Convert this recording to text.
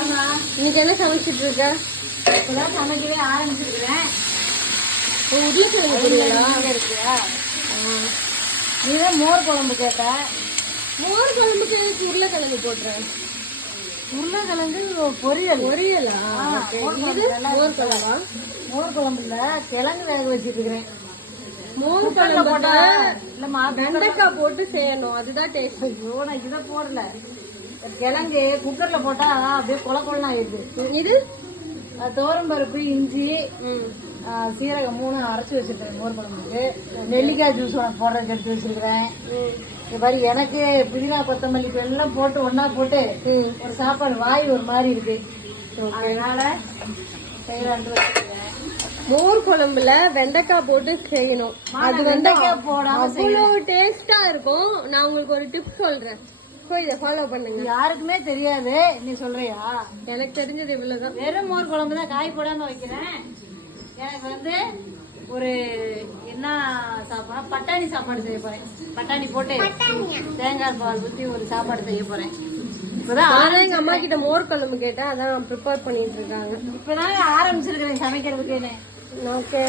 ஆமா. இன்னைக்கு என்ன சமைச்சிட்டு இருக்க? இப்பதான் சமைக்கவே ஆரம்பிச்சிருக்கிறேன். உருளைக்கிழங்கு பொரியலா இருக்கியா? நீதான் மோர் குழம்பு கேட்ட. மோர் குழம்புக்கு எனக்கு உருளைக்கிழங்கு போட்டுறேன். உருளைக்கிழங்கு பொரியல். பொரியலா? இது மோர் குழம்பா? மோர் குழம்புல கிழங்கு வேக வச்சிட்டு இருக்கிறேன். மோர் குழம்பு போட்டா இல்லம்மா வெண்டைக்காய் போட்டு செய்யணும், அதுதான் டேஸ்ட். ஐயோ நான் இதை போடல. கிழங்கு குக்கர்ல போட்டா அப்படியே கொல கொலன்னு ஆயிடுது. இது துவரம்பருப்பு, இஞ்சி, சீரகம் 3 அரைச்சி வச்சிருக்கிறேன் மோர் குழம்புக்கு. நெல்லிக்காய் ஜூஸ் போடுறதுக்கு எடுத்து வச்சிருக்கிறேன். இது மாதிரி எனக்கு புதினா கொத்தமல்லி எல்லாம் போட்டு ஒன்னா போட்டு ஒரு சாப்பாடு வாய் ஒரு மாதிரி இருக்கு, அதனால செய்யலான்ட்டு வச்சிருக்கேன். மோர் குழம்புல வெண்டைக்காய் போட்டு செய்யணும். அது வெண்டைக்காய் போடாம அவ்வளவு டேஸ்டா இருக்கும். நான் உங்களுக்கு ஒரு டிப் சொல்றேன், இதை ஃபாலோ பண்ணுங்க. யாருக்குமே தெரியாது, நீ சொல்றியா? எனக்கு தெரிஞ்சது இவ்வளவுதான். வெறும் மோர் குழம்பு தான், காய் போடாம வைக்கிறேன். எனக்கு வந்து ஒரு என்ன சாப்பாடு, பட்டாணி சாப்பாடு செய்ய போறேன். பட்டாணி போட்டு தேங்காய் பால் ஊற்றி ஒரு சாப்பாடு செய்ய போறேன். இப்பதான் எங்க அம்மா கிட்ட மோர் குழம்பு கேட்டேன், அதான் ப்ரிப்பேர் பண்ணிட்டு இருக்காங்க. இப்பதான் ஆரம்பிச்சிருக்கிறேன் சமைக்கிறதுக்கு. ஓகே.